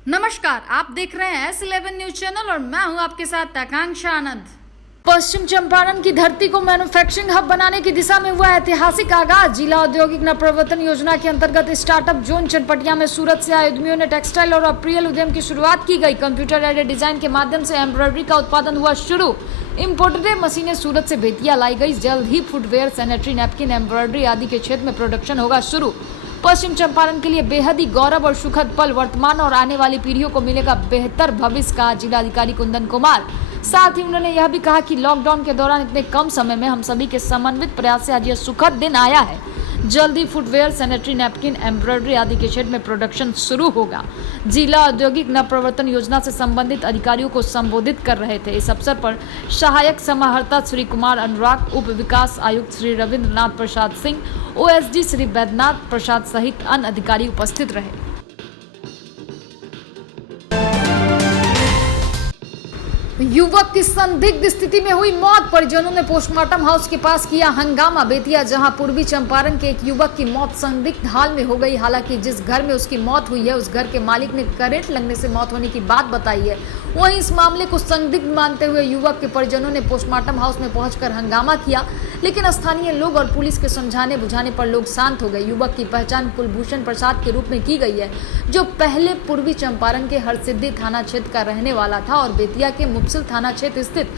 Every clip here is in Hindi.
नमस्कार, आप देख रहे हैं S11 न्यूज चैनल और मैं हूं आपके साथ आकांक्षा आनंद। पश्चिम चंपारण की धरती को मैन्युफैक्चरिंग हब बनाने की दिशा में हुआ ऐतिहासिक आगाज। जिला औद्योगिक नवप्रवर्तन योजना के अंतर्गत स्टार्टअप जोन चनपटिया में सूरत से आए उद्यमियों ने टेक्सटाइल और अप्रियल उद्यम की शुरुआत की गई। कंप्यूटर एडेड डिजाइन के माध्यम से एम्ब्रॉयडरी का उत्पादन हुआ शुरू। इम्पोर्टेड मशीनें सूरत से बेतिया लाई गई। जल्द ही फुटवेयर, सैनिटरी नैपकिन, एम्ब्रॉयडरी आदि के क्षेत्र में प्रोडक्शन होगा शुरू। पश्चिम चंपारण के लिए बेहद ही गौरव और सुखद पल, वर्तमान और आने वाली पीढ़ियों को मिलेगा बेहतर भविष्य, कहा जिलाधिकारी कुंदन कुमार। साथ ही उन्होंने यह भी कहा कि लॉकडाउन के दौरान इतने कम समय में हम सभी के समन्वित प्रयास से आज यह सुखद दिन आया है। जल्द ही फुटवेयर, सैनिटरी नैपकिन, एम्ब्रॉयडरी आदि के क्षेत्र में प्रोडक्शन शुरू होगा। जिला औद्योगिक नवप्रवर्तन योजना से संबंधित अधिकारियों को संबोधित कर रहे थे। इस अवसर पर सहायक समाहर्ता श्री कुमार अनुराग, उप विकास आयुक्त श्री रविंद्रनाथ प्रसाद सिंह, OSD श्री वैद्यनाथ प्रसाद सहित अन्य अधिकारी उपस्थित रहे। युवक की संदिग्ध स्थिति में हुई मौत, परिजनों ने पोस्टमार्टम हाउस के पास किया हंगामा। बेतिया, जहां पूर्वी चंपारण के एक युवक की मौत संदिग्ध हाल में हो गई। हालांकि जिस घर में उसकी मौत हुई है, उस घर के मालिक ने करंट लगने से मौत होने की बात बताई है। वहीं इस मामले को संदिग्ध मानते हुए युवक के परिजनों ने पोस्टमार्टम हाउस में पहुंचकर हंगामा किया, लेकिन स्थानीय लोग और पुलिस के समझाने बुझाने पर लोग शांत हो गए। युवक की पहचान कुलभूषण प्रसाद के रूप में की गई है, जो पहले पूर्वी चंपारण के हरसिद्धि थाना क्षेत्र का रहने वाला था और बेतिया के मुफस्सिल थाना क्षेत्र स्थित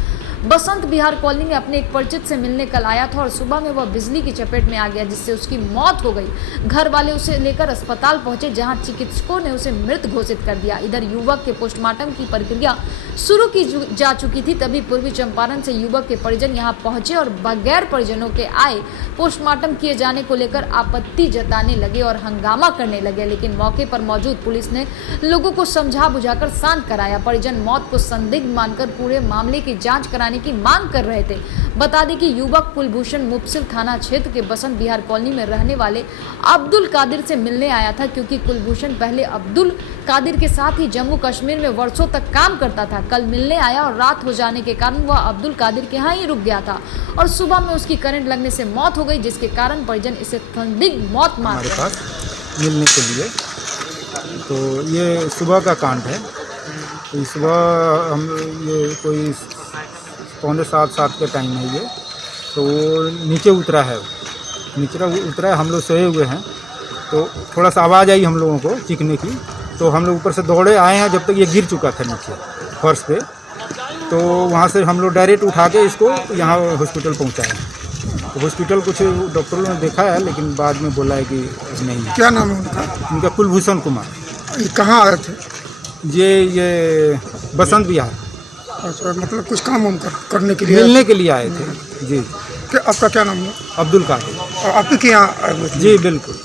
बसंत विहार कॉलोनी में अपने एक परिचित से मिलने कल आया था और सुबह में वह बिजली की चपेट में आ गया, जिससे उसकी मौत हो गई। घर वाले उसे लेकर अस्पताल पहुंचे, जहां चिकित्सकों ने उसे मृत घोषित कर दिया। इधर युवक के पोस्टमार्टम की प्रक्रिया शुरू की जा चुकी थी, तभी पूर्वी चंपारण से युवक के परिजन यहां पहुंचे और बगैर परिजनों के आए पोस्टमार्टम किए जाने को लेकर आपत्ति जताने लगे और हंगामा करने लगे। लेकिन मौके पर मौजूद पुलिस ने लोगों को समझा बुझाकर शांत कराया। परिजन मौत को संदिग्ध मानकर पूरे मामले की जांच कराने की मांग कर रहे थे। बता दें कि युवक कुलभूषण मुफस्सिल थाना क्षेत्र के बसंत विहार कॉलोनी में रहने वाले अब्दुल कादिर से मिलने आया था, क्योंकि कुलभूषण पहले अब्दुल कादिर के साथ ही जम्मू कश्मीर में वर्षों तक काम करता था। कल मिलने आया और रात हो जाने के कारण वह अब्दुल कादिर के यहाँ ही रुक गया था और सुबह में उसकी करंट लगने से मौत हो गई, जिसके कारण परिजन इसे संदिग्ध मौत मान रहे हैं। मिलने के लिए तो ये सुबह का कांड है। तो सुबह हम ये कोई 6:45 के टाइम है ये, तो नीचे उतरा है, हम लोग सोए हुए हैं। तो थोड़ा सा आवाज़ आई हम लोगों को चीखने की, तो हम लोग ऊपर से दौड़े आए हैं, जब तक ये गिर चुका था नीचे फर्श पे। तो वहाँ से हम लोग डायरेक्ट उठा के इसको यहाँ हॉस्पिटल पहुँचाए। तो हॉस्पिटल कुछ डॉक्टरों ने देखा है, लेकिन बाद में बोला है कि नहीं। क्या नाम है उनका? उनका कुलभूषण कुमार। ये कहाँ आए थे? ये बसंत विहार। अच्छा, मतलब कुछ काम वाम करने के लिए? मिलने के लिए आए थे जी। आपका क्या नाम है? अब्दुल कादिर। और आपके के यहाँ आए हुए थे? जी बिल्कुल।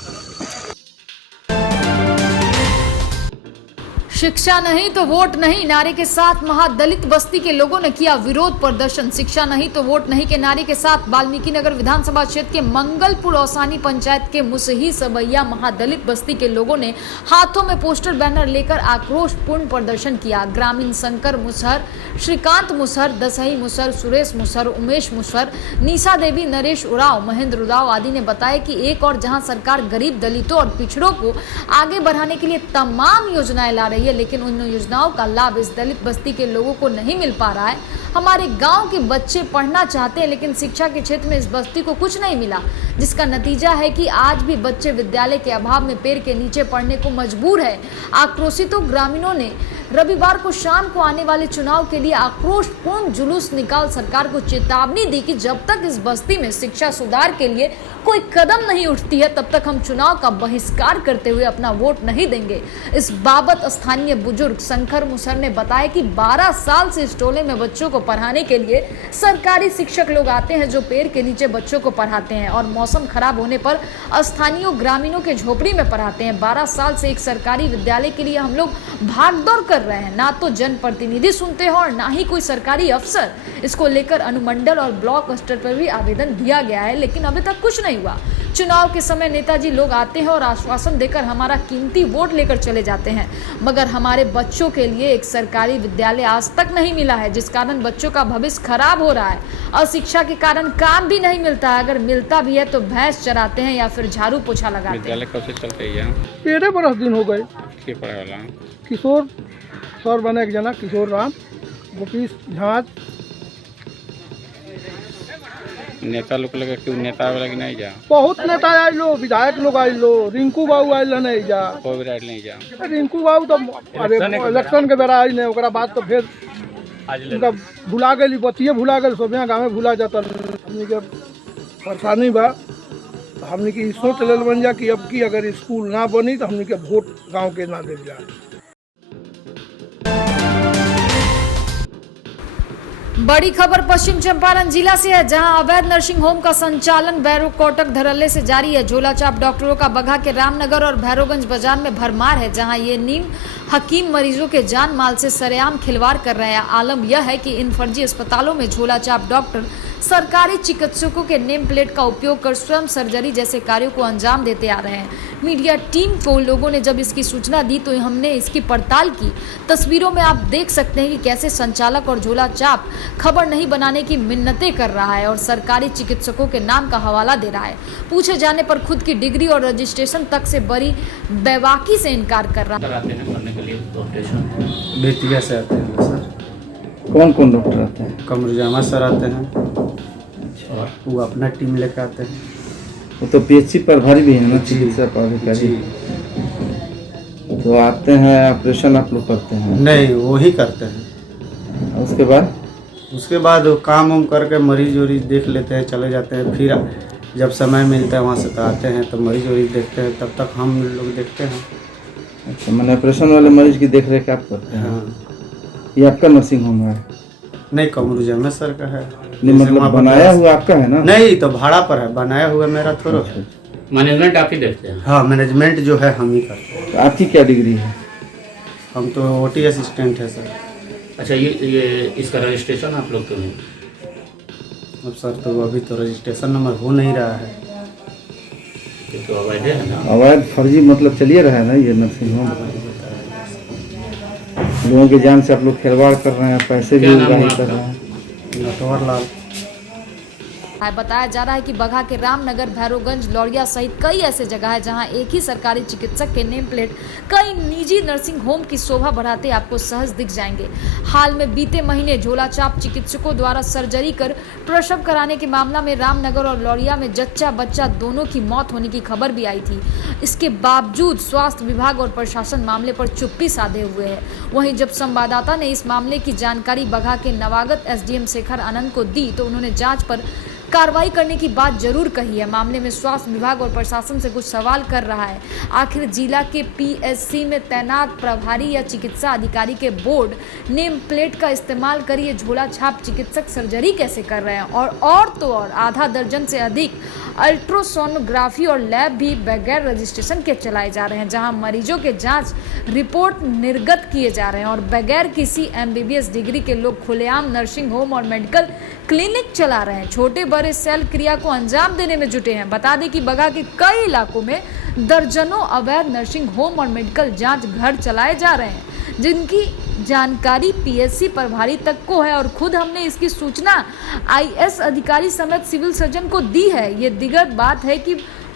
शिक्षा नहीं तो वोट नहीं नारे के साथ महादलित बस्ती के लोगों ने किया विरोध प्रदर्शन। शिक्षा नहीं तो वोट नहीं के नारे के साथ वाल्मीकि नगर विधानसभा क्षेत्र के मंगलपुर औसानी पंचायत के मुसही सबैया महादलित बस्ती के लोगों ने हाथों में पोस्टर बैनर लेकर आक्रोशपूर्ण प्रदर्शन किया। ग्रामीण शंकर मुसहर, श्रीकांत मुसहर, दसही मुसहर, सुरेश मुसहर, उमेश मुसहर, निशा देवी, नरेश उराव, महेंद्र उराव आदि ने बताया कि एक और जहां सरकार गरीब, दलितों और पिछड़ों को आगे बढ़ाने के लिए तमाम योजनाएं ला रही है, लेकिन उन योजनाओं का लाभ इस दलित बस्ती के लोगों को नहीं मिल पा रहा है। हमारे गांव के बच्चे पढ़ना चाहते हैं, लेकिन शिक्षा के क्षेत्र में इस बस्ती को कुछ नहीं मिला, जिसका नतीजा है कि आज भी बच्चे विद्यालय के अभाव में पेड़ के नीचे पढ़ने को मजबूर है। आक्रोशितों ग्रामीणों ने रविवार को शाम को आने वाले चुनाव के लिए आक्रोशपूर्ण जुलूस निकाल सरकार को चेतावनी दी कि जब तक इस बस्ती में शिक्षा सुधार के लिए कोई कदम नहीं उठती है, तब तक हम चुनाव का बहिष्कार करते हुए अपना वोट नहीं देंगे। इस बाबत स्थानीय बुजुर्ग शंकर मुसहर ने बताया कि 12 साल से इस टोले में बच्चों को पढ़ाने के लिए सरकारी शिक्षक लोग आते हैं, जो पेड़ के नीचे बच्चों को पढ़ाते हैं और मौसम खराब होने पर स्थानीय ग्रामीणों के झोपड़ी में पढ़ाते हैं। 12 साल से एक सरकारी विद्यालय के लिए हम लोग भागदौड़ कर रहे हैं, ना तो जनप्रतिनिधि सुनते हो और ना ही कोई सरकारी अफसर। इसको लेकर अनुमंडल और ब्लॉक स्तर पर भी आवेदन दिया गया है, लेकिन अभी तक कुछ नहीं हुआ। चुनाव के समय नेताजी लोग आते हैं और आश्वासन देकर हमारा कीमती वोट लेकर चले जाते हैं, मगर हमारे बच्चों के लिए एक सरकारी विद्यालय आज तक नहीं मिला है, जिस कारण बच्चों का भविष्य खराब हो रहा है। अशिक्षा के कारण काम भी नहीं मिलता है, अगर मिलता भी है तो भैंस चराते हैं या फिर झाड़ू पोछा लगाते हैं। विद्यालय कब से चलते हैं? 13 बरस दिन हो गए। के पढ़े वाला हूँ। किशोर सर बने एक जना किशोर राम गोपीश झाँझ नेता लोग लगे कि नेता वाला कि नहीं जा, बहुत नेता आयल लो, विधायक लोग आयल लो, रिंकू बाबू आयल नहीं जा, कोई भी राइड नहीं जा। रिंकू बाबू तो अरे इलेक्शन के बेरा आई नहीं, ओकरा बाद तो फिर उनका भुला गई, बतिये भुला गई, सब यहाँ गाँव में भुला जाता। हमने के परेशानी बा, हमने की सोच लेल बन जा कि अब की अगर स्कूल ना बनी तो हमने के वोट गाँव के ना दे जा। बड़ी खबर पश्चिम चंपारण जिला से है, जहां अवैध नर्सिंग होम का संचालन भैरव कोटक धरल्ले से जारी है। झोलाछाप डॉक्टरों का बगहा के रामनगर और भैरवगंज बाजार में भरमार है, जहां ये नीम हकीम मरीजों के जान माल से सरेआम खिलवाड़ कर रहे हैं। आलम यह है कि इन फर्जी अस्पतालों में झोलाछाप डॉक्टर सरकारी चिकित्सकों के नेम प्लेट का उपयोग कर स्वयं सर्जरी जैसे कार्यों को अंजाम देते आ रहे हैं। मीडिया टीम को लोगों ने जब इसकी सूचना दी तो हमने इसकी पड़ताल की। तस्वीरों में आप देख सकते हैं कि कैसे संचालक और झोलाछाप खबर नहीं बनाने की मिन्नतें कर रहा है और सरकारी चिकित्सकों के नाम का हवाला दे रहा है। पूछे जाने पर खुद की डिग्री और रजिस्ट्रेशन तक से बड़ी बेबाकी से इनकार कर रहा है। बेतिया से आते हैं सर। कौन कौन डॉक्टर आते हैं? कमरजामा सर आते हैं और वो अपना टीम लेकर आते हैं। वो तो पीएचसी प्रभारी भी है ना, चिकित्सा पदाधिकारी। तो आते हैं, ऑपरेशन आप लोग करते हैं? नहीं, वो ही करते हैं। उसके बाद वो काम वाम करके मरीज वरीज देख लेते हैं, चले जाते हैं। फिर जब समय मिलता है वहाँ से तो आते हैं, तो मरीज वरीज देखते हैं, तब तक हम लोग देखते हैं। अच्छा, मैंने ऑपरेशन वाले मरीज की देख रेख आप करते हैं? हाँ। ये आपका नर्सिंग होम है? नहीं, कमरजामा सर का है। नहीं, मतलब बनाया हुआ आपका है ना? नहीं, तो भाड़ा पर है, बनाया हुआ मेरा थोड़ा। मैनेजमेंट आप ही देखते हैं? हाँ, मैनेजमेंट जो है हम ही करते हैं। तो आपकी क्या डिग्री है? हम तो ओटी असिस्टेंट है सर। अच्छा, ये इसका रजिस्ट्रेशन आप लोग क्यों नहीं? अब सर तो अभी तो रजिस्ट्रेशन नंबर हो नहीं रहा है। ये तो अवैध है ना? अवैध फर्जी मतलब चलिए रहा है ना ये नर्सिंग होम। लोगों की जान से आप लोग खिलवाड़ कर रहे हैं, पैसे भी उगाही कर रहे हैं। नटवर लाल। बताया जा रहा है कि बगहा के रामनगर, भैरवगंज, लौरिया सहित कई ऐसे जगह है जहां एक ही सरकारी चिकित्सक के नेम प्लेट कई निजी नर्सिंग होम की शोभा बढ़ाते आपको सहज दिख जाएंगे। हाल में बीते महीने झोलाछाप चिकित्सकों द्वारा सर्जरी कर प्रसव कराने के मामला में रामनगर और लौरिया में जच्चा बच्चा दोनों की मौत होने की खबर भी आई थी। इसके बावजूद स्वास्थ्य विभाग और प्रशासन मामले पर चुप्पी साधे हुए है। वहीं जब संवाददाता ने इस मामले की जानकारी बगहा के नवागत एसडीएम शेखर आनंद को दी तो उन्होंने जांच पर कार्रवाई करने की बात जरूर कही है। मामले में स्वास्थ्य विभाग और प्रशासन से कुछ सवाल कर रहा है। आखिर जिला के पीएचसी में तैनात प्रभारी या चिकित्सा अधिकारी के बोर्ड नेम प्लेट का इस्तेमाल कर ये झोला छाप चिकित्सक सर्जरी कैसे कर रहे हैं? और तो और आधा दर्जन से अधिक अल्ट्रासोनोग्राफी और लैब भी बगैर रजिस्ट्रेशन के चलाए जा रहे हैं, जहां मरीजों के जांच रिपोर्ट निर्गत किए जा रहे हैं और बगैर किसी एमबीबीएस डिग्री के लोग खुलेआम नर्सिंग होम और मेडिकल क्लिनिक चला रहे हैं। छोटे बड़े सेल क्रिया को अंजाम देने में जुटे हैं। बता दें कि बगहा के कई इलाकों में दर्जनों अवैध नर्सिंग होम और मेडिकल जांच घर चलाए जा रहे हैं, जिनकी जानकारी पीएचसी प्रभारी तक को है और खुद हमने इसकी सूचना आईएएस अधिकारी समेत सिविल सर्जन को दी है। ये दिग्गज बात है कि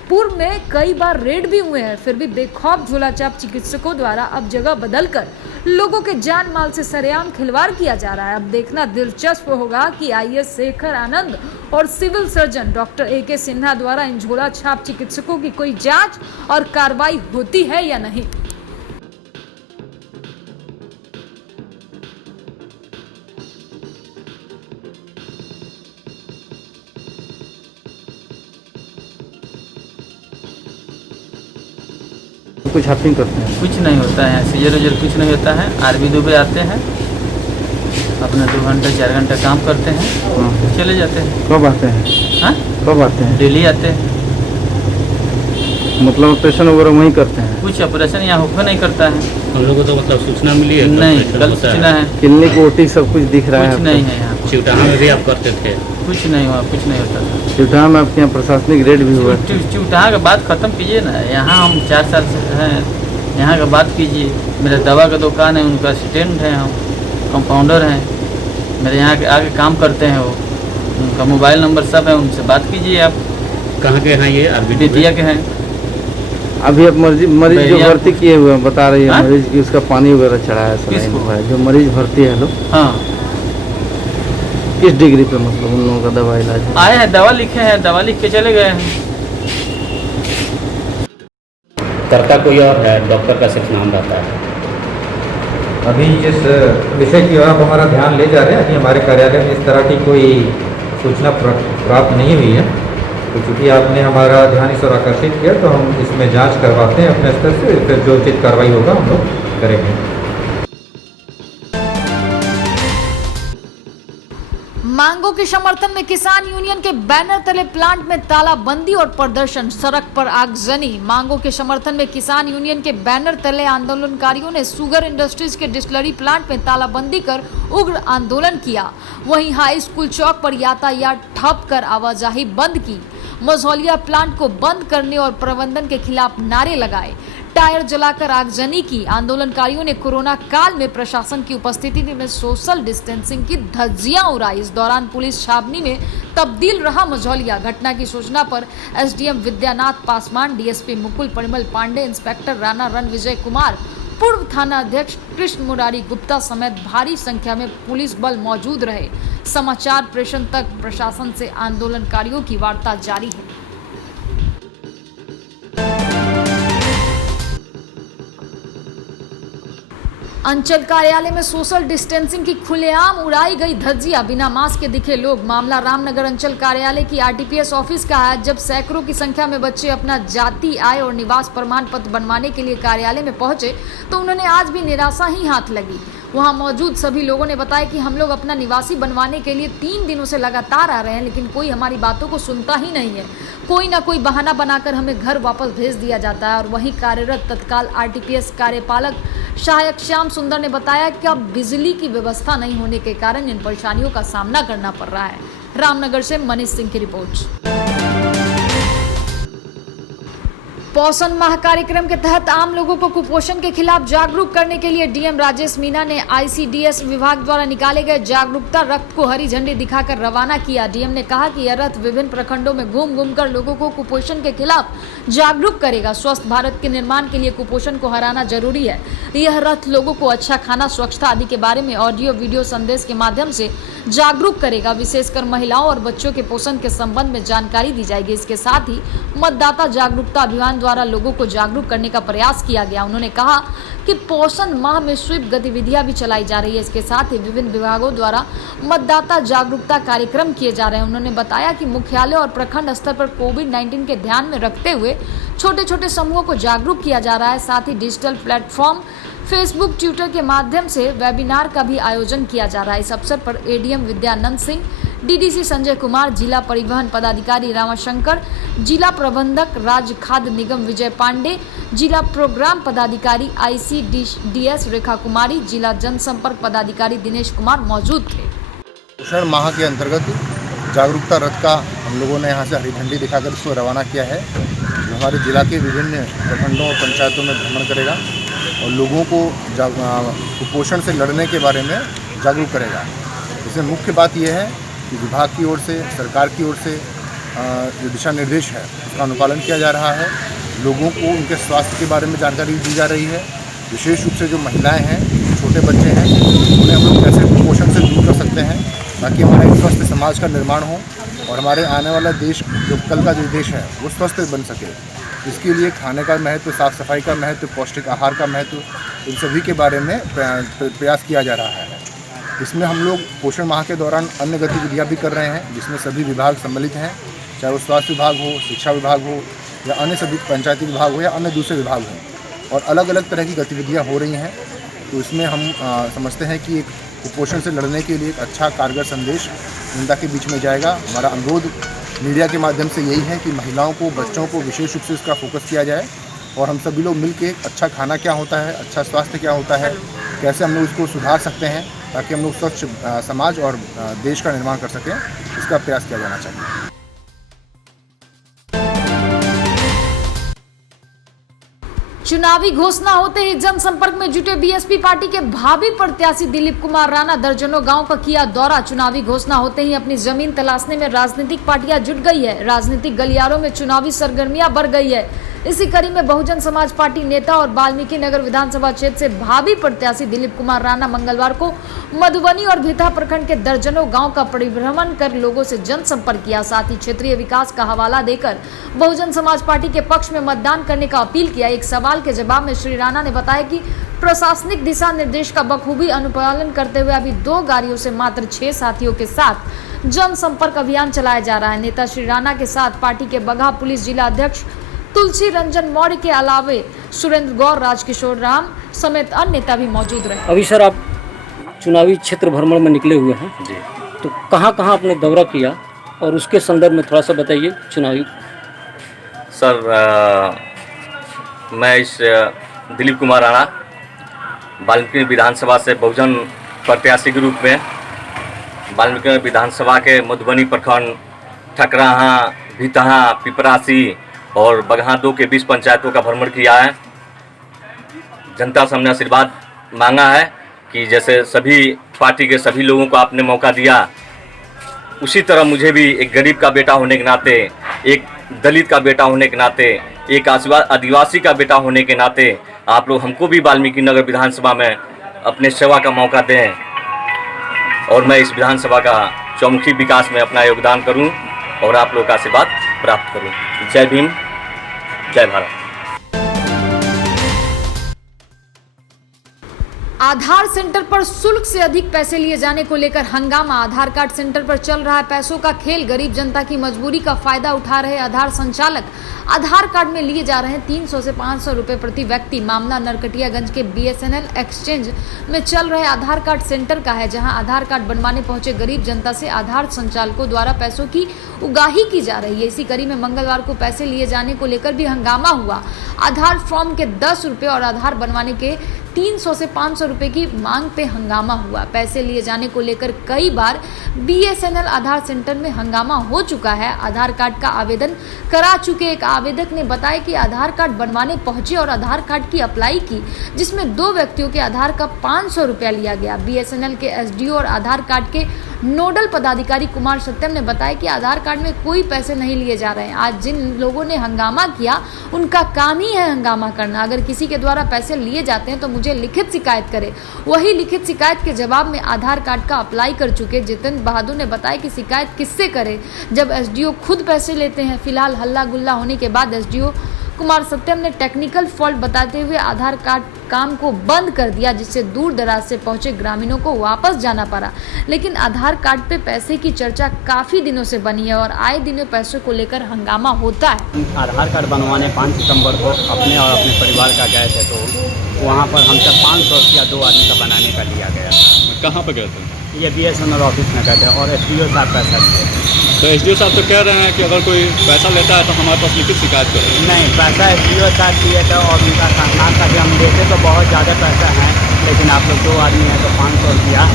पूर्व में कई बार रेड भी हुए हैं, फिर भी बेखौफ झोलाछाप चिकित्सकों द्वारा अब जगह बदलकर लोगों के जान माल से सरेआम खिलवाड़ किया जा रहा है। अब देखना दिलचस्प होगा कि आईएएस शेखर आनंद और civil surgeon doctor AK Sinha द्वारा इन झोलाछाप चिकित्सकों की कोई जांच और कार्रवाई होती है या नहीं। कुछ हैपिंग करते हैं? कुछ नहीं होता है, सीजर उजर कुछ नहीं होता है। आरबी दुबे आते हैं, अपना 2 घंटा 4 घंटा काम करते हैं, चले जाते हैं। कब आते हैं? हाँ, कब आते हैं? डेली आते हैं। मतलब ऑपरेशन वगैरह वहीं करते हैं? कुछ ऑपरेशन यहाँ होकर नहीं करता है। हम लोगों को तो मतलब सूचना मिली है? नहीं, गलत सूचना है। क्लिनिक ओटी सब कुछ दिख रहा है? कुछ नहीं है यहाँ। चिवटाहा में भी आप करते थे? कुछ नहीं हुआ, कुछ नहीं होता था। चिवटाहा में आपके यहाँ प्रशासनिक रेड भी हुआ? चिवटाहा का बात खत्म कीजिए ना, यहाँ हम 4 साल से हैं, यहाँ का बात कीजिए। मेरा दवा का दुकान है, उनका असिस्टेंट है, हम कंपाउंडर हैं, मेरे यहाँ के आगे काम करते हैं वो। उनका मोबाइल नंबर सब है, उनसे बात कीजिए आप। कहाँ के हैं ये? बेतिया के हैं। अभी अब मरीज जो बैरिया भर्ती किए हुए हैं बता रही है हाँ? मरीज की उसका पानी वगैरह चढ़ा है सलाइन किसको? हुआ है जो मरीज भर्ती है लोग हाँ किस डिग्री पे मतलब उन लोगों का दवा इलाज है? आए हैं, दवा लिखे हैं, दवा लिख के चले गए हैं। करता कोई और है, डॉक्टर का सिर्फ नाम रहता है। अभी जिस विषय की ओर आप हमारा ध्यान ले जा रहे हैं, अभी हमारे कार्यालय में इस तरह की कोई सूचना प्राप्त नहीं हुई है, तो चूँकि आपने हमारा ध्यान इस ओर आकर्षित किया तो हम इसमें जांच करवाते हैं अपने स्तर से, फिर जो उचित कार्रवाई होगा हम लोग करेंगे। मांगों के समर्थन में किसान यूनियन के बैनर तले प्लांट में तालाबंदी और प्रदर्शन, सड़क पर आगजनी। मांगों के समर्थन में किसान यूनियन के बैनर तले आंदोलनकारियों ने शुगर इंडस्ट्रीज के डिस्टिलरी प्लांट में तालाबंदी कर उग्र आंदोलन किया। वहीं हाई स्कूल चौक पर यातायात ठप कर आवाजाही बंद की। मझौलिया प्लांट को बंद करने और प्रबंधन के खिलाफ नारे लगाए, टायर जलाकर आगजनी की। आंदोलनकारियों ने कोरोना काल में प्रशासन की उपस्थिति में सोशल डिस्टेंसिंग की धज्जियां उड़ाई। इस दौरान पुलिस छावनी में तब्दील रहा मझौलिया। घटना की सूचना पर SDM Vidyanath Paswan, DSP Mukul Parimal Pandey, inspector Rana Ranvijay Kumar, पूर्व थाना अध्यक्ष कृष्ण मुरारी गुप्ता समेत भारी संख्या में पुलिस बल मौजूद रहे। समाचार प्रेषण तक प्रशासन से आंदोलनकारियों की वार्ता जारी है। अंचल कार्यालय में सोशल डिस्टेंसिंग की खुलेआम उड़ाई गई धज्जियां, बिना मास्क के दिखे लोग। मामला रामनगर अंचल कार्यालय की आरटीपीएस ऑफिस का है। जब सैकड़ों की संख्या में बच्चे अपना जाति, आय और निवास प्रमाण पत्र बनवाने के लिए कार्यालय में पहुंचे तो उन्होंने आज भी निराशा ही हाथ लगी। वहां मौजूद सभी लोगों ने बताया कि हम लोग अपना निवासी बनवाने के लिए 3 दिनों से लगातार आ रहे हैं, लेकिन कोई हमारी बातों को सुनता ही नहीं है। कोई ना कोई बहाना बनाकर हमें घर वापस भेज दिया जाता है। और वहीं कार्यरत तत्काल आरटीपीएस कार्यपालक सहायक श्याम सुंदर ने बताया कि अब बिजली की व्यवस्था नहीं होने के कारण इन परेशानियों का सामना करना पड़ रहा है। रामनगर से मनीष सिंह की रिपोर्ट। पोषण माह कार्यक्रम के तहत आम लोगों को कुपोषण के खिलाफ जागरूक करने के लिए डीएम राजेश मीना ने आईसीडीएस विभाग द्वारा निकाले गए जागरूकता रथ को हरी झंडी दिखाकर रवाना किया। डीएम ने कहा कि यह रथ विभिन्न प्रखंडों में घूम घूम कर लोगों को कुपोषण के खिलाफ जागरूक करेगा। स्वस्थ भारत के निर्माण के लिए कुपोषण को हराना जरूरी है। यह रथ लोगों को अच्छा खाना, स्वच्छता आदि के बारे में ऑडियो वीडियो संदेश के माध्यम से जागरूक करेगा। विशेषकर महिलाओं और बच्चों के पोषण के संबंध में जानकारी दी जाएगी। इसके साथ ही मतदाता जागरूकता अभियान द्वारा लोगों को जागरूक करने का प्रयास किया गया। उन्होंने कहा कि पोषण माह में स्वीप गतिविधियां भी चलाई जा रही है। इसके साथ ही विभिन्न विभागों द्वारा मतदाता जागरूकता कार्यक्रम किए जा रहे हैं। उन्होंने बताया कि मुख्यालय और प्रखंड स्तर पर कोविड-19 के ध्यान में रखते हुए छोटे छोटे समूहों को जागरूक किया जा रहा है। साथ ही डिजिटल प्लेटफॉर्म फेसबुक, ट्विटर के माध्यम से वेबिनार का भी आयोजन किया जा रहा है। इस अवसर पर एडीएम विद्यानंद सिंह, डीडीसी संजय कुमार, जिला परिवहन पदाधिकारी रामाशंकर, जिला प्रबंधक राज्य खाद्य निगम विजय पांडे, जिला प्रोग्राम पदाधिकारी आईसीडीएस रेखा कुमारी, जिला जनसंपर्क पदाधिकारी दिनेश कुमार मौजूद थे। पोषण माह के अंतर्गत जागरूकता रथ का हम लोगों ने यहाँ से हरी झंडी दिखाकर इसको रवाना किया है, जो हमारे जिला के विभिन्न प्रखंडों और पंचायतों में भ्रमण करेगा और लोगों को कुपोषण से लड़ने के बारे में जागरूक करेगा। इसमें मुख्य बात यह है कि विभाग की ओर से, सरकार की ओर से जो दिशा निर्देश है उसका अनुपालन किया जा रहा है। लोगों को उनके स्वास्थ्य के बारे में जानकारी दी जा रही है। विशेष रूप से जो महिलाएं हैं, छोटे बच्चे हैं, उन्हें हम लोग कैसे कुपोषण से दूर कर सकते हैं ताकि हमारा एक स्वस्थ समाज का निर्माण हो और हमारे आने वाला देश, जो कल का जो देश है, वो स्वस्थ बन सके। इसके लिए खाने का महत्व, साफ़ सफाई का महत्व, पौष्टिक आहार का महत्व, इन सभी के बारे में प्रयास किया जा रहा है। इसमें हम लोग पोषण माह के दौरान अन्य गतिविधियां भी कर रहे हैं, जिसमें सभी विभाग सम्मिलित हैं, चाहे वो स्वास्थ्य विभाग हो, शिक्षा विभाग हो या अन्य सभी पंचायती विभाग हो या अन्य दूसरे विभाग हों, और अलग अलग तरह की गतिविधियां हो रही हैं। तो इसमें हम समझते हैं कि एक कुपोषण से लड़ने के लिए एक अच्छा कारगर संदेश जनता के बीच में जाएगा। हमारा अनुरोध मीडिया के माध्यम से यही है कि महिलाओं को, बच्चों को विशेष रूप से इसका फोकस किया जाए और हम सभी लोग मिलकर अच्छा खाना क्या होता है, अच्छा स्वास्थ्य क्या होता है, कैसे हम लोग इसको सुधार सकते हैं ताकि हम लोग स्वच्छ समाज और देश का निर्माण कर सकें, इसका प्रयास किया जाना चाहिए। चुनावी घोषणा होते ही जनसंपर्क में जुटे बीएसपी पार्टी के भावी प्रत्याशी दिलीप कुमार राणा दर्जनों गांव का किया दौरा। चुनावी घोषणा होते ही अपनी जमीन तलाशने में राजनीतिक पार्टियां जुट गई है। राजनीतिक गलियारों में चुनावी सरगर्मियां बढ़ गई है। इसी कड़ी में बहुजन समाज पार्टी नेता और वाल्मीकि नगर विधानसभा क्षेत्र से भावी प्रत्याशी दिलीप कुमार राणा मंगलवार को मधुबनी और भिथा प्रखंड के दर्जनों गांव का परिभ्रमण कर लोगों से जनसंपर्क किया। साथ ही क्षेत्रीय विकास का हवाला देकर बहुजन समाज पार्टी के पक्ष में मतदान करने का अपील किया। एक सवाल के जवाब में श्री राणा ने बताया कि प्रशासनिक दिशा निर्देश का बखूबी अनुपालन करते हुए अभी 2 गाड़ियों से मात्र 6 साथियों के साथ जनसंपर्क अभियान चलाया जा रहा है। नेता श्री राणा के साथ पार्टी के बगहा पुलिस जिला अध्यक्ष तुलसी रंजन मौर्य के अलावे सुरेंद्र गौर, राजकिशोर राम समेत अन्य नेता भी मौजूद रहे। अभी सर आप चुनावी क्षेत्र भ्रमण में निकले हुए हैं जी, तो कहाँ कहाँ आपने दौरा किया और उसके संदर्भ में थोड़ा सा बताइए चुनावी। सर मैं इस दिलीप कुमार राणा वाल्मीकि विधानसभा से बहुजन प्रत्याशी के रूप में वाल्मीकि विधानसभा के मधुबनी प्रखंड, ठकराहा, भितहा, पिपरासी और बगहा 2 के 20 पंचायतों का भ्रमण किया है। जनता से हमने आशीर्वाद मांगा है कि जैसे सभी पार्टी के सभी लोगों को आपने मौका दिया, उसी तरह मुझे भी एक गरीब का बेटा होने के नाते, एक दलित का बेटा होने के नाते, एक आदिवासी का बेटा होने के नाते आप लोग हमको भी वाल्मीकि नगर विधानसभा में अपने सेवा का मौका दें और मैं इस विधानसभा का चौमुखी विकास में अपना योगदान करूं और आप लोगों का आशीर्वाद प्राप्त करूं। जय भीम, जय भारत। आधार सेंटर पर शुल्क से अधिक पैसे लिए जाने को लेकर हंगामा। आधार कार्ड सेंटर पर चल रहा है पैसों का खेल। गरीब जनता की मजबूरी का फायदा उठा रहे आधार संचालक। आधार कार्ड में लिए जा रहे हैं 300 से 500 रुपए प्रति व्यक्ति। मामला नरकटियागंज के BSNL एक्सचेंज में चल रहे आधार कार्ड सेंटर का है, जहां आधार कार्ड बनवाने पहुंचे गरीब जनता से आधार संचालकों द्वारा पैसों की उगाही की जा रही है। इसी कड़ी में मंगलवार को पैसे लिए जाने को लेकर भी हंगामा हुआ। आधार फॉर्म के 10 रुपए और आधार बनवाने के 300 से 500 रुपए की मांग पे हंगामा हुआ। पैसे लिए जाने को लेकर कई बार BSNL आधार सेंटर में हंगामा हो चुका है। आधार कार्ड का आवेदन करा चुके एक आवेदक ने बताया कि आधार कार्ड बनवाने पहुंचे और आधार कार्ड की अप्लाई की, जिसमें 2 व्यक्तियों के आधार का 500 रुपया लिया गया। BSNL के SDO और आधार कार्ड के नोडल पदाधिकारी कुमार सत्यम ने बताया कि आधार कार्ड में कोई पैसे नहीं लिए जा रहे हैं। आज जिन लोगों ने हंगामा किया उनका काम ही है हंगामा करना। अगर किसी के द्वारा पैसे लिए जाते हैं तो मुझे लिखित शिकायत करे। वही लिखित शिकायत के जवाब में आधार कार्ड का अप्लाई कर चुके जितेंद्र बहादुर ने बताया कि शिकायत किससे करे जब SDO खुद पैसे लेते हैं। फिलहाल हल्ला गुल्ला होने के बाद SDO कुमार सत्यम ने टेक्निकल फॉल्ट बताते हुए आधार कार्ड काम को बंद कर दिया, जिससे दूर दराज से पहुंचे ग्रामीणों को वापस जाना पड़ा। लेकिन आधार कार्ड पे पैसे की चर्चा काफी दिनों से बनी है और आए दिनों पैसों को लेकर हंगामा होता है। आधार कार्ड बनवाने 5 सितंबर को अपने और अपने परिवार का गए थे, तो वहाँ पर हमसे 500 रुपया 2 आदमी का बनाने का लिया गया। कहाँ पर गए थे? ये BSNL ऑफिस में गए थे और SDO साहब पैसा थे। तो SDO साहब तो कह रहे हैं कि अगर कोई पैसा लेता है तो हमारे पास लिखित शिकायत करें। नहीं, पैसा SDO साहब दिए थे और उनका खानदान का भी हम देते तो बहुत ज़्यादा पैसा है, लेकिन आप लोग 2 आदमी हैं तो 500 रुपया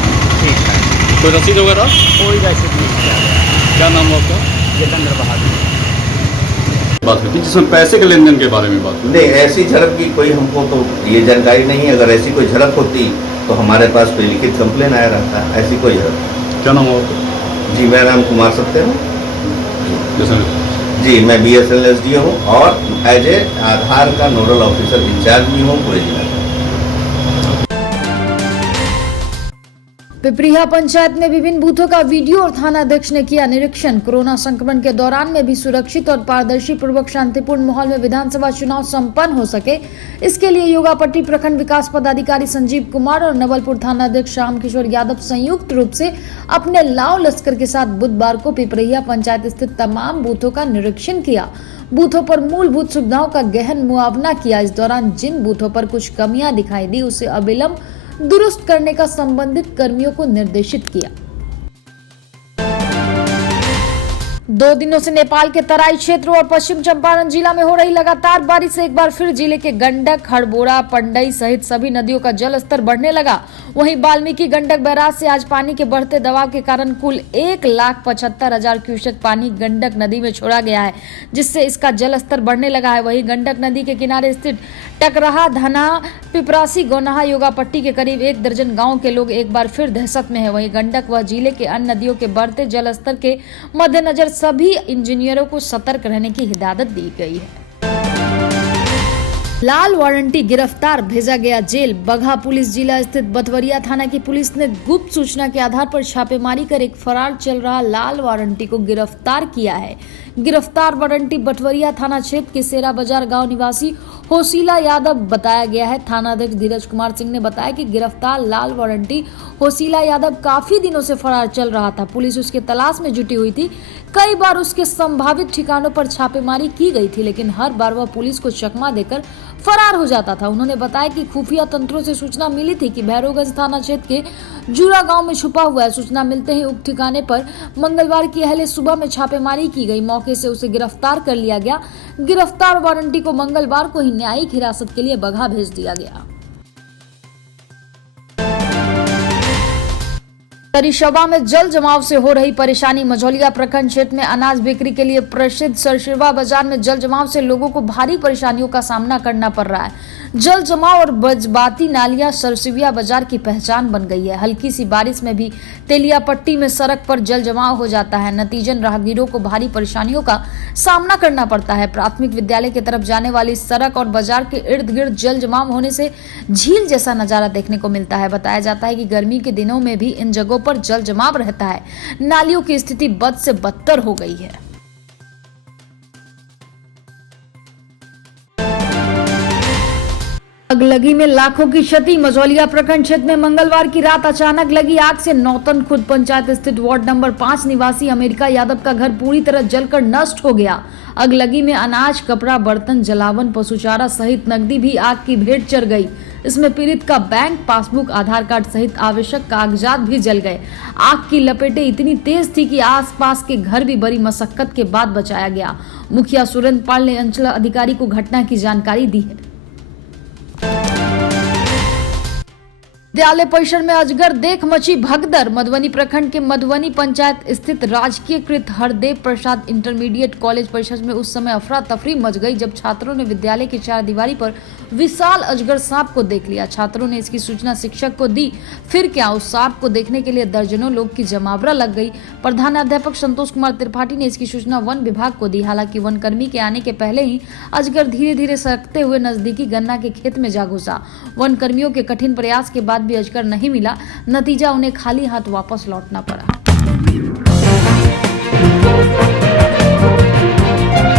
ठीक है। कोई रसीद वगैरह? कोई रसीद नहीं किया गया। क्या नाम है आपका? जितेंद्र बहादुर। बात होती जिसमें पैसे के लेन देन के बारे में बात नहीं, ऐसी झड़प की कोई हमको तो ये जानकारी नहीं है। अगर ऐसी कोई झड़प होती तो हमारे पास कोई लिखित कंप्लेन आया रहता है। ऐसी कोई झड़प। क्या नाम है आपका? जी, मेरा नाम कुमार सत्यम जी, मैं BSNL SDO हूँ और एज ए आधार का नोडल ऑफिसर इंचार्ज भी हूँ पूरे जिला। पिपरिया पंचायत में विभिन्न बूथों का वीडियो और थाना अध्यक्ष ने किया निरीक्षण। कोरोना संक्रमण के दौरान में भी सुरक्षित और पारदर्शी पूर्वक शांतिपूर्ण माहौल में विधानसभा चुनाव संपन्न हो सके, इसके लिए योगापट्टी प्रखंड विकास पदाधिकारी संजीव कुमार और नवलपुर थाना अध्यक्ष राम किशोर यादव संयुक्त रूप से अपने लाव लश्कर के साथ बुधवार को पिपरिया पंचायत स्थित तमाम बूथों का निरीक्षण किया। बूथों पर मूलभूत सुविधाओं का गहन मुआवना किया। इस दौरान जिन बूथों पर कुछ कमियां दिखाई दी उसे अविलंब दुरुस्त करने का संबंधित कर्मियों को निर्देशित किया। 2 दिनों से नेपाल के तराई क्षेत्रों और पश्चिम चंपारण जिला में हो रही लगातार बारिश से एक बार फिर जिले के गंडक, हड़बोड़ा, पंडई सहित सभी नदियों का जल स्तर बढ़ने लगा। वहीं वाल्मीकि गंडक बैराज से आज पानी के बढ़ते दबाव के कारण कुल 1,75,000 क्यूसेक पानी गंडक नदी में छोड़ा गया है, जिससे इसका जल स्तर बढ़ने लगा है। वहीं गंडक नदी के किनारे स्थित टकराहा, धना, पिपरासी, गोनाहा, योगापट्टी के करीब 1 दर्जन गाँव के लोग एक बार फिर दहशत में है। वहीं गंडक व जिले के अन्य नदियों के बढ़ते जल स्तर के मद्देनजर सभी इंजीनियरों को सतर्क रहने की हिदायत दी गई है। लाल वारंटी गिरफ्तार, भेजा गया जेल। बगहा पुलिस जिला स्थित बथवरिया थाना की पुलिस ने गुप्त सूचना के आधार पर छापेमारी कर एक फरार चल रहा लाल वारंटी को गिरफ्तार किया है। गिरफ्तार वारंटी बथवरिया थाना क्षेत्र के सेरा बाजार गांव निवासी होसीला यादव बताया गया है। थानाध्यक्ष धीरज कुमार सिंह ने बताया कि गिरफ्तार लाल वारंटी होसीला यादव काफी दिनों से फरार चल रहा था। पुलिस उसके तलाश में जुटी हुई थी। कई बार उसके संभावित ठिकानों पर छापेमारी की गई थी, लेकिन हर बार वह पुलिस को चकमा देकर फरार हो जाता था। उन्होंने बताया कि खुफिया तंत्रों से सूचना मिली थी कि भैरवगंज थाना क्षेत्र के जूरा गांव में छुपा हुआ है। सूचना मिलते ही उक्त ठिकाने पर मंगलवार की अहले सुबह में छापेमारी की गई। मौके से उसे गिरफ्तार कर लिया गया। गिरफ्तार वारंटी को मंगलवार को ही न्यायिक हिरासत के लिए बगहा भेज दिया गया। सरिसवा में जल जमाव से हो रही परेशानी। मझौलिया प्रखंड क्षेत्र में अनाज बिक्री के लिए प्रसिद्ध सरिसवा बाजार में जल जमाव से लोगों को भारी परेशानियों का सामना करना पड़ रहा है। जल जमाव और बजबाती नालियां सरसिविया बाजार की पहचान बन गई है। हल्की सी बारिश में भी तेलिया पट्टी में सड़क पर जल जमाव हो जाता है। नतीजन राहगीरों को भारी परेशानियों का सामना करना पड़ता है। प्राथमिक विद्यालय की तरफ जाने वाली सड़क और बाजार के इर्द गिर्द जल जमाव होने से झील जैसा नजारा देखने को मिलता है। बताया जाता है कि गर्मी के दिनों में भी इन जगहों पर जल जमाव रहता है। नालियों की स्थिति बद से बदतर हो गई है। अगलगी में लाखों की क्षति। मझौलिया प्रखंड क्षेत्र में मंगलवार की रात अचानक लगी आग से नौतन खुद पंचायत स्थित वार्ड नंबर 5 निवासी अमेरिका यादव का घर पूरी तरह जलकर नष्ट हो गया। अगलगी में अनाज, कपड़ा, बर्तन, जलावन, पशुचारा सहित नकदी भी आग की भेंट चढ़ गई। इसमें पीड़ित का बैंक पासबुक, आधार कार्ड सहित आवश्यक कागजात भी जल गए। आग की लपेटें इतनी तेज थी कि आसपास के घर भी बड़ी मशक्कत के बाद बचाया गया। मुखिया सुरेंद्र पाल ने अंचल अधिकारी को घटना की जानकारी दी है। विद्यालय परिसर में अजगर देख मची भगदड़। मधुबनी प्रखंड के मधुबनी पंचायत स्थित राजकीयकृत हरदेव प्रसाद इंटरमीडिएट कॉलेज परिसर में उस समय अफरा तफरी मच गई जब छात्रों ने विद्यालय की चारदीवारी पर विशाल अजगर सांप को देख लिया। छात्रों ने इसकी सूचना शिक्षक को दी। फिर क्या, उस सांप को देखने के लिए दर्जनों लोग की जमावड़ा लग गई। प्रधानाध्यापक संतोष कुमार त्रिपाठी ने इसकी सूचना वन विभाग को दी। हालांकि वन कर्मी के आने के पहले ही अजगर धीरे धीरे सरकते हुए नजदीकी गन्ना के खेत में जा घुसा। वन कर्मियों के कठिन प्रयास के बाद भी अजगर नहीं मिला। नतीजा, उन्हें खाली हाथ वापस लौटना पड़ा।